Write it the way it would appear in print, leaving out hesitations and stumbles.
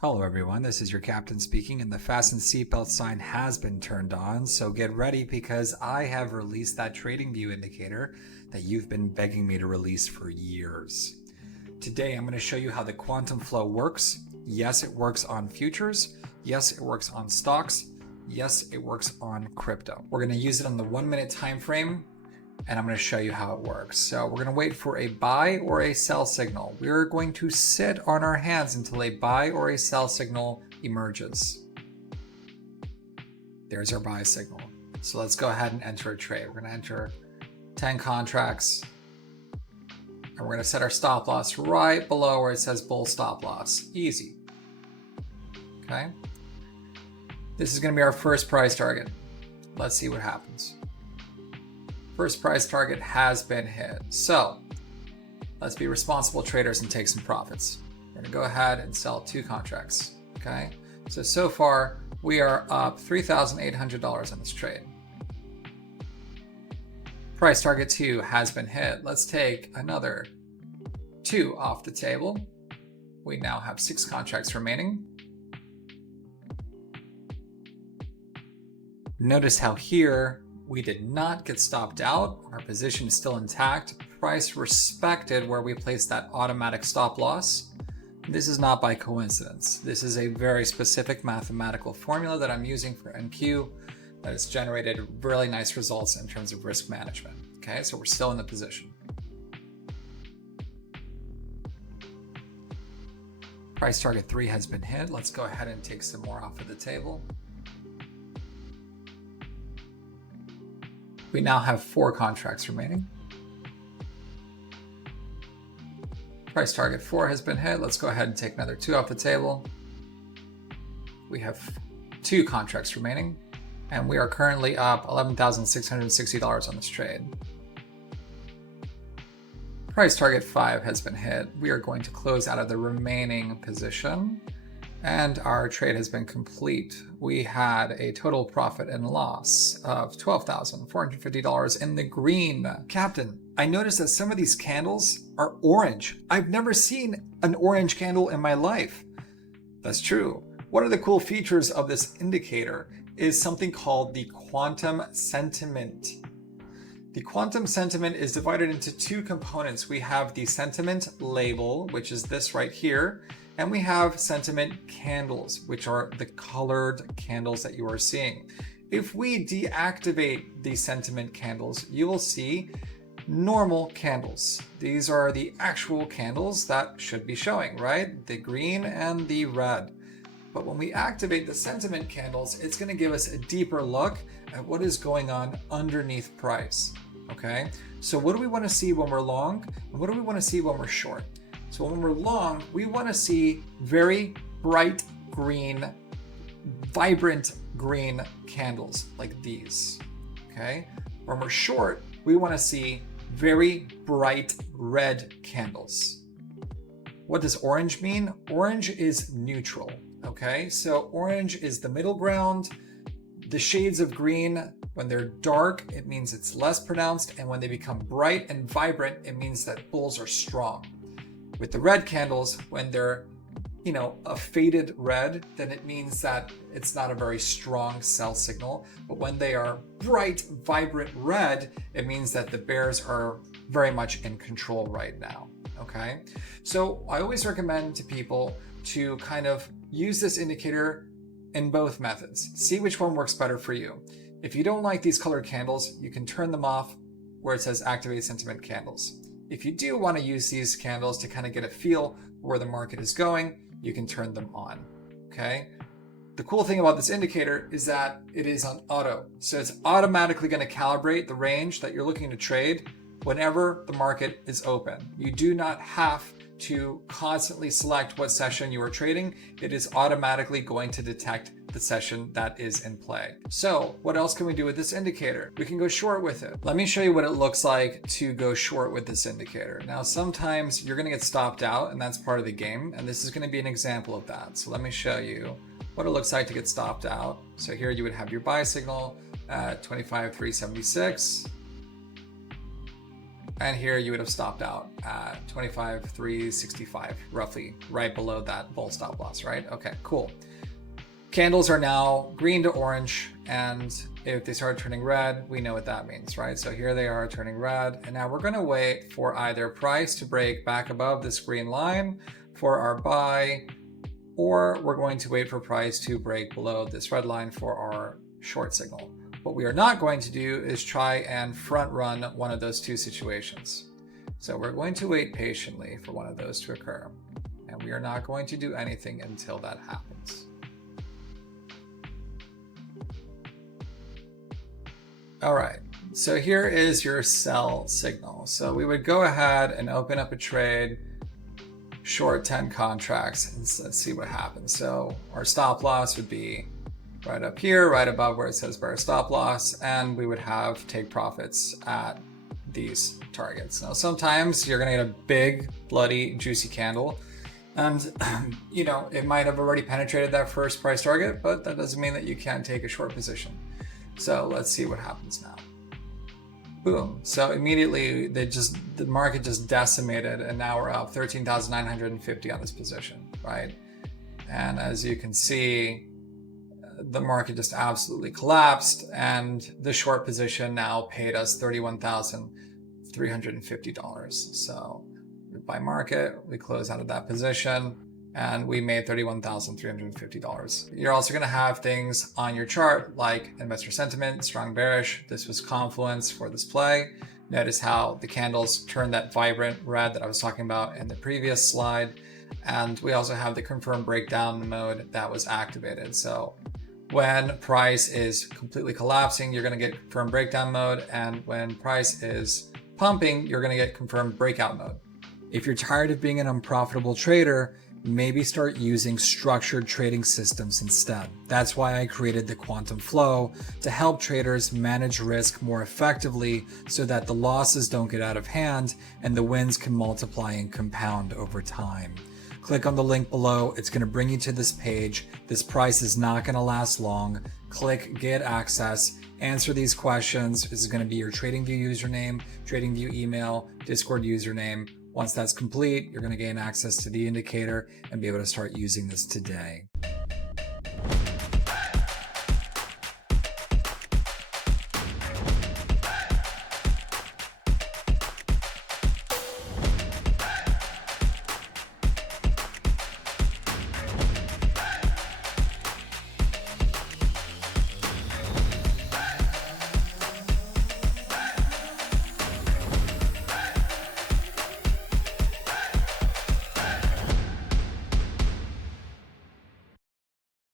Hello everyone, this is your captain speaking, and the fasten seatbelt sign has been turned on, so get ready because I have released that TradingView indicator that you've been begging me to release for years. Today I'm going to show you how the quantum flow works. Yes, it works on futures. Yes, it works on stocks. Yes, it works on crypto. We're going to use it on the 1 minute time frame, and I'm going to show you how it works. So we're going to wait for a buy or a sell signal. We're going to sit on our hands until a buy or a sell signal emerges. There's our buy signal. So let's go ahead and enter a trade. We're going to enter 10 contracts, and we're going to set our stop loss right below where it says bull stop loss. Easy. Okay. This is going to be our first price target. Let's see what happens. First price target has been hit. So let's be responsible traders and take some profits. We're gonna go ahead and sell 2 contracts, okay? So far we are up $3,800 on this trade. Price target 2 has been hit. Let's take another 2 off the table. We now have 6 contracts remaining. Notice how here we did not get stopped out. Our position is still intact. Price respected where we placed that automatic stop loss. This is not by coincidence. This is a very specific mathematical formula that I'm using for NQ that has generated really nice results in terms of risk management. Okay, so we're still in the position. Price target 3 has been hit. Let's go ahead and take some more off of the table. We now have 4 contracts remaining. Price target 4 has been hit. Let's go ahead and take another 2 off the table. We have 2 contracts remaining, and we are currently up $11,660 on this trade. Price target 5 has been hit. We are going to close out of the remaining position, and our trade has been complete. We had a total profit and loss of $12,450 in the green. Captain, I noticed that some of these candles are orange. I've never seen an orange candle in my life. That's true. One of the cool features of this indicator is something called the quantum sentiment. The quantum sentiment is divided into 2 components. We have the sentiment label, which is this right here, and we have sentiment candles, which are the colored candles that you are seeing. If we deactivate the sentiment candles, you will see normal candles. These are the actual candles that should be showing, right? The green and the red. But when we activate the sentiment candles, it's going to give us a deeper look at what is going on underneath price. Okay, so what do we want to see when we're long, and what do we want to see when we're short? So when we're long, we want to see very bright green, vibrant green candles like these, okay? When we're short, we want to see very bright red candles. What does orange mean? Orange is neutral, okay? So orange is the middle ground. The shades of green, when they're dark, it means it's less pronounced, and when they become bright and vibrant, it means that bulls are strong. With the red candles, when they're, a faded red, then it means that it's not a very strong sell signal. But when they are bright, vibrant red, it means that the bears are very much in control right now, okay? So I always recommend to people to kind of use this indicator in both methods. See which one works better for you. If you don't like these colored candles, you can turn them off where it says activate sentiment candles. If you do want to use these candles to kind of get a feel where the market is going, you can turn them on, okay? The cool thing about this indicator is that it is on auto. So it's automatically going to calibrate the range that you're looking to trade whenever the market is open. You do not have to constantly select what session you are trading. It is automatically going to detect the session that is in play. So what else can we do with this indicator? We can go short with it. Let me show you what it looks like to go short with this indicator. Now, sometimes you're gonna get stopped out, and that's part of the game. And this is gonna be an example of that. So let me show you what it looks like to get stopped out. So here you would have your buy signal at 25,376. And here you would have stopped out at 25,365, roughly right below that bull stop loss, right? Okay, cool. Candles are now green to orange, and if they start turning red, we know what that means, right? So here they are turning red, and now we're going to wait for either price to break back above this green line for our buy, or we're going to wait for price to break below this red line for our short signal. What we are not going to do is try and front run one of those two situations. So we're going to wait patiently for one of those to occur, and we are not going to do anything until that happens. All right, so here is your sell signal. So we would go ahead and open up a trade, short 10 contracts, and let's see what happens. So our stop loss would be right up here, right above where it says bear stop loss, and we would have take profits at these targets. Now, sometimes you're gonna get a big, bloody, juicy candle, and you know, it might have already penetrated that first price target, but that doesn't mean that you can't take a short position. So let's see what happens now. Boom. So immediately the market just decimated, and now we're up 13,950 on this position, right? And as you can see, the market just absolutely collapsed, and the short position now paid us $31,350. So by market, we close out of that position, and we made $31,350. You're also going to have things on your chart like investor sentiment, strong bearish. This was confluence for this play. Notice how the candles turned that vibrant red that I was talking about in the previous slide. And we also have the confirmed breakdown mode that was activated. So when price is completely collapsing, you're going to get confirmed breakdown mode. And when price is pumping, you're going to get confirmed breakout mode. If you're tired of being an unprofitable trader, maybe start using structured trading systems instead. That's why I created the Quantum Flow, to help traders manage risk more effectively so that the losses don't get out of hand and the wins can multiply and compound over time. Click on the link below. It's going to bring you to this page. This price is not going to last long. Click get access, answer these questions. This is going to be your TradingView username, TradingView email, Discord username. Once that's complete, you're going to gain access to the indicator and be able to start using this today.